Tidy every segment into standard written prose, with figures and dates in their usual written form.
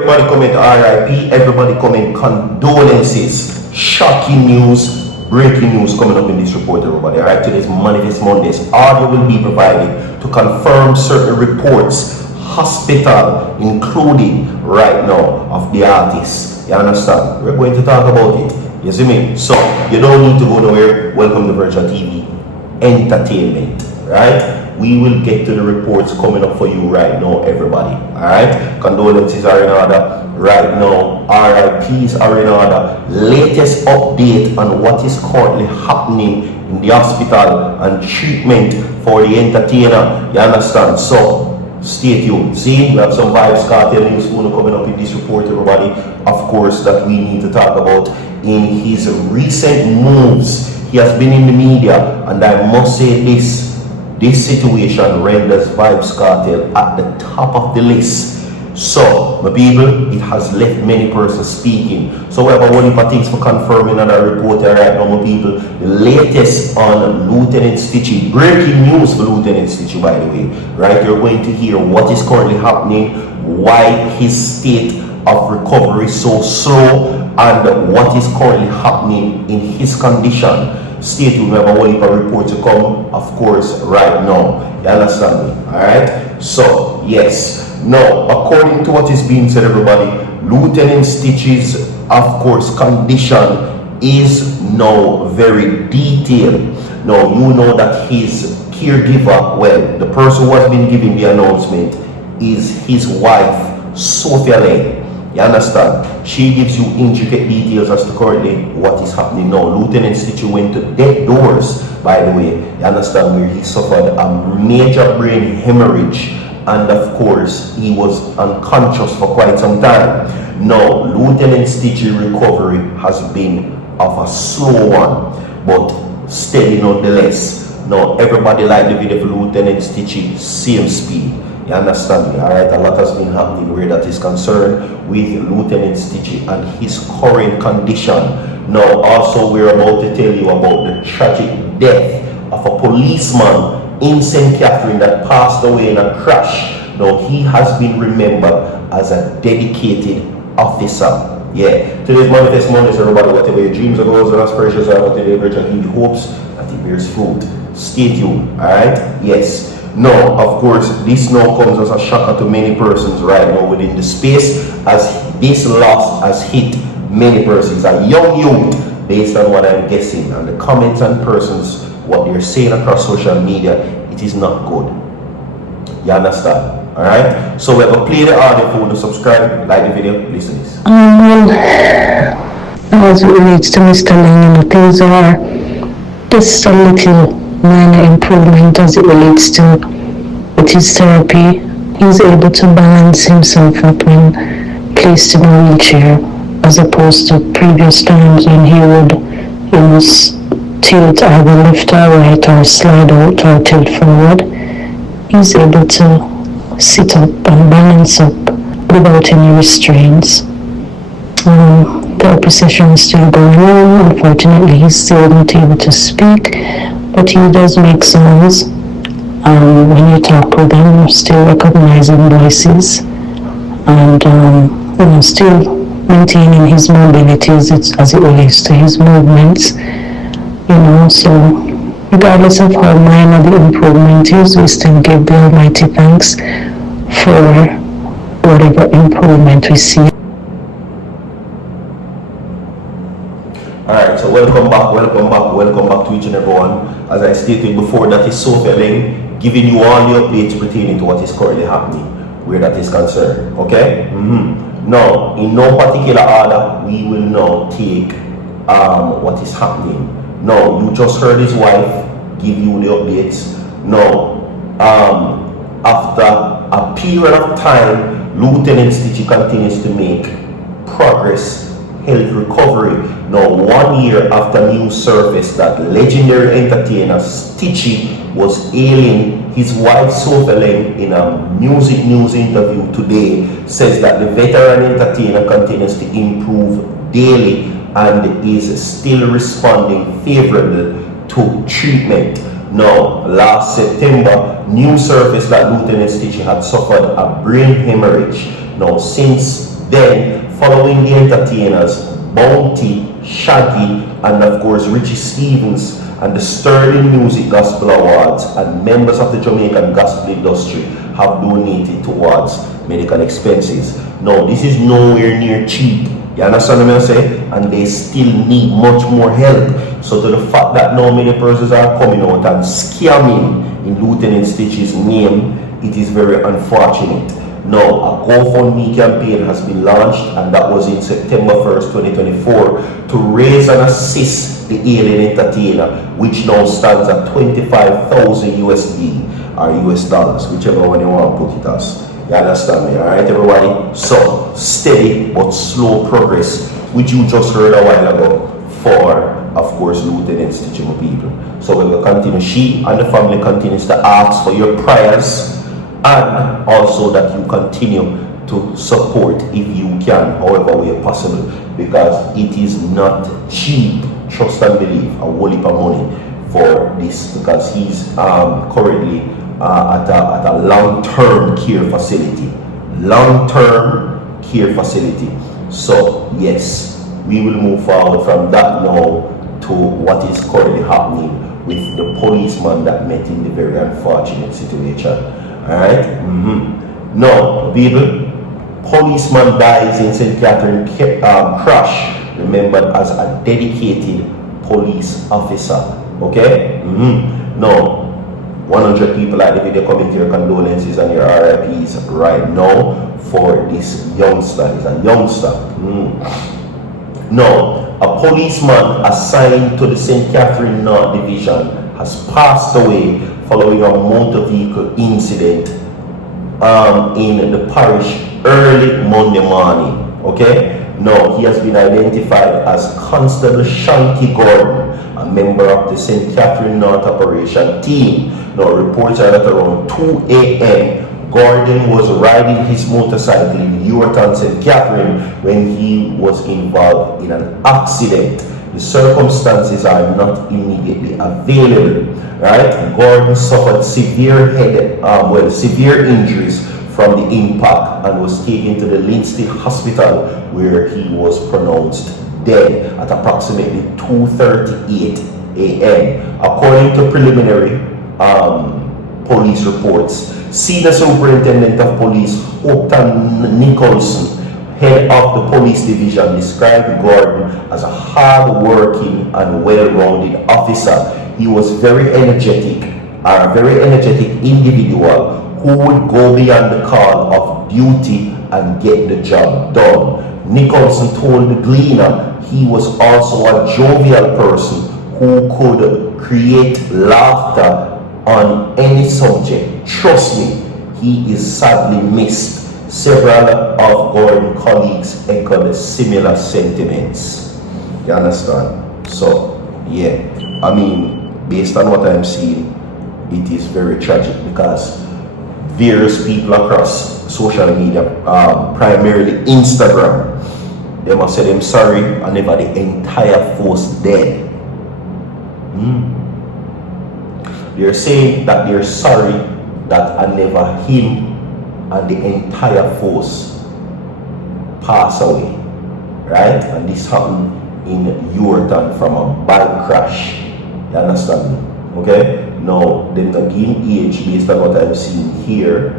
Everybody comment RIP, everybody comment condolences. Shocking news, breaking news coming up in this report, everybody. Alright, today's Manifest Mondays. Audio will be provided to confirm certain reports, hospital including right now of the artist. You understand? We're going to talk about it. You see me? So you don't need to go nowhere. Welcome to Virtual TV Entertainment. Right? We will get to the reports coming up for you right now, everybody. Alright? Condolences are in order right now. RIPs are in order. Latest update on what is currently happening in the hospital and treatment for the entertainer. You understand? So stay tuned. See, we have some Vybz Kartel news coming up in this report, everybody. Of course, that we need to talk about in his recent moves. He has been in the media, and I must say this. This situation renders Vybz Kartel at the top of the list. So, my people, it has left many persons speaking. So we have a whole heap of things for confirming on our reporter right now, my people. The latest on Lieutenant Stitchie. Breaking news for Lieutenant Stitchie, by the way. Right, you're going to hear what is currently happening, why his state of recovery is so slow, and what is currently happening in his condition. Stay tuned, we have a whole heap of reports to come, of course, right now. You understand me? Alright? So, yes. Now, according to what is being said, everybody, Lieutenant Stitchie's, of course, condition is now very detailed. Now, you know that his caregiver, well, the person who has been giving the announcement is his wife, Sophia. You understand? She gives you intricate details as to currently what is happening now. Lieutenant Stitchie went to dead doors, by the way. You understand, where he suffered a major brain hemorrhage, and of course he was unconscious for quite some time. Now, Lieutenant Stitchie's recovery has been of a slow one, but steady nonetheless. Now, everybody like the video for Lieutenant Stitchie, same speed. You understand me? Alright, a lot has been happening where that is concerned with Lieutenant Stitchie and his current condition. Now, also we're about to tell you about the tragic death of a policeman in St. Catherine that passed away in a crash. Now, he has been remembered as a dedicated officer. Yeah, today's Manifest Mondays, everybody. Whatever your dreams or goals and aspirations are, whatever your virgin, he hopes that it bears fruit. Stay tuned. Alright? Yes. Now, of course, this now comes as a shocker to many persons right now within the space, as this loss has hit many persons. A young youth, based on what I'm guessing, and the comments and persons, what they're saying across social media, it is not good. You understand? Alright? So we have to play the audio for you to subscribe, like the video, listen to this. As it relates to Mr. Lang, things are just a little minor improvement as it relates to with his therapy. He's able to balance himself up when placed in a wheelchair, as opposed to previous times when he was tilt either left or right or slide out or tilt forward. He's able to sit up and balance up without any restraints. Therapy session is still going on. Unfortunately, he's still not able to speak, but he does make sounds. When you talk with him, still recognizing voices, and still maintaining his mobility as it relates to his movements. So regardless of how minor the improvement is, we still give the Almighty thanks for whatever improvement we see. Alright, so welcome back to each and everyone. As I stated before, that is Sophia Ling giving you all the updates pertaining to what is currently happening where that is concerned. Okay? Now, in no particular order, we will now take what is happening. Now, you just heard his wife give you the updates. Now, after a period of time, Lieutenant Stitchie continues to make progress, health recovery. Now, 1 year after news surfaced that legendary entertainer Stitchie was ailing, his wife Sophia in a music news interview today says that the veteran entertainer continues to improve daily and is still responding favorably to treatment. Now, last September, news surfaced that Lieutenant Stitchie had suffered a brain hemorrhage. Now, since Then, following the entertainers, Bounty, Shaggy, and of course Richie Stevens, and the Sterling Music Gospel Awards and members of the Jamaican gospel industry have donated towards medical expenses. Now, this is nowhere near cheap. You understand what I'm saying? And they still need much more help. So to the fact that now many persons are coming out and scamming in Lieutenant Stitchie's name, it is very unfortunate. Now, a GoFundMe campaign has been launched, and that was in September 1st, 2024, to raise and assist the alien entertainer, which now stands at 25,000 USD or US dollars, whichever one you want to put it as. You understand me? Alright, everybody? So, steady but slow progress, which you just heard a while ago, for, of course, Lieutenant Stitchie, my people. So, we will continue. She and the family continues to ask for your prayers, and also that you continue to support if you can, however way possible, because it is not cheap. Trust and believe, a whole heap of money for this, because he's currently at a long-term care facility. Long-term care facility. So yes, we will move forward from that now to what is currently happening with the policeman that met in the very unfortunate situation. Alright? Now, people, policeman dies in St. Catherine crash, remembered as a dedicated police officer. Okay? Now, 100 people at the video comment your condolences and your RIPs right now for this youngster. He's a youngster. Now, a policeman assigned to the St. Catherine North Division has passed away following a motor vehicle incident in the parish early Monday morning. Okay? Now, he has been identified as Constable Shanky Gordon, a member of the St. Catherine North Operation Team. Now, reports are that around 2 a.m., Gordon was riding his motorcycle in Ureton, St. Catherine, when he was involved in an accident. The circumstances are not immediately available. Right? Gordon suffered severe severe injuries from the impact and was taken to the Linstead Hospital, where he was pronounced dead at approximately 2:38 a.m. According to preliminary police reports, Senior Superintendent of Police Houghton Nicholson, head of the police division, described Gordon as a hard-working and well-rounded officer. He was a very energetic individual who would go beyond the call of duty and get the job done. Nicholson told the Gleaner he was also a jovial person who could create laughter on any subject. Trust me, he is sadly missed. Several of Gordon's colleagues echoed similar sentiments. You understand? So, yeah, I mean, based on what I'm seeing, it is very tragic, because various people across social media, primarily Instagram, they must say them sorry, and never the entire force dead. They're saying that they're sorry that I never him and the entire force pass away, right? And this happened in Ureton from a bike crash. You understand me? Okay? Now, them again age based on what I'm seeing here,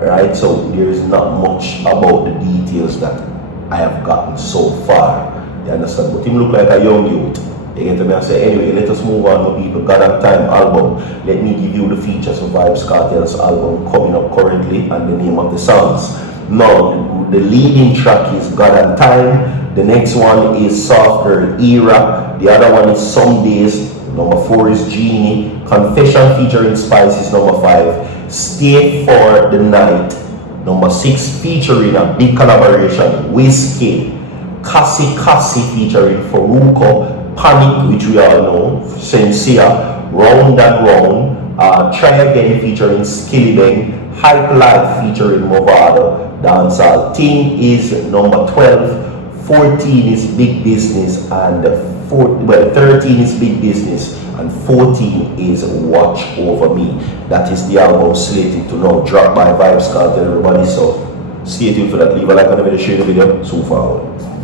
right? So there is not much about the details that I have gotten so far. You understand? But him look like a young youth. You get to me? I say, anyway, let us move on, my people. God and Time album. Let me give you the features of Vybz Kartel's album coming up currently and the name of the songs. Now, the leading track is God and Time. The next one is Soft Girl Era. The other one is Some Days. Number 4 is Genie. Confession featuring Spice is number 5. Stay for the Night. Number 6 featuring a big collaboration, Whiskey. Cassie featuring Faruko. Panic, which we all know, Sincere, Round and Round, Try Again featuring Skillibeng, Hype Life featuring Movado, Dancehall. Teen is number 12, 14 is Big Business, and 13 is Big Business, and 14 is Watch Over Me. That is the album slated to now drop by Vybz Kartel, everybody. So Stay tuned for that. Leave a like on the video, share the video. So forward.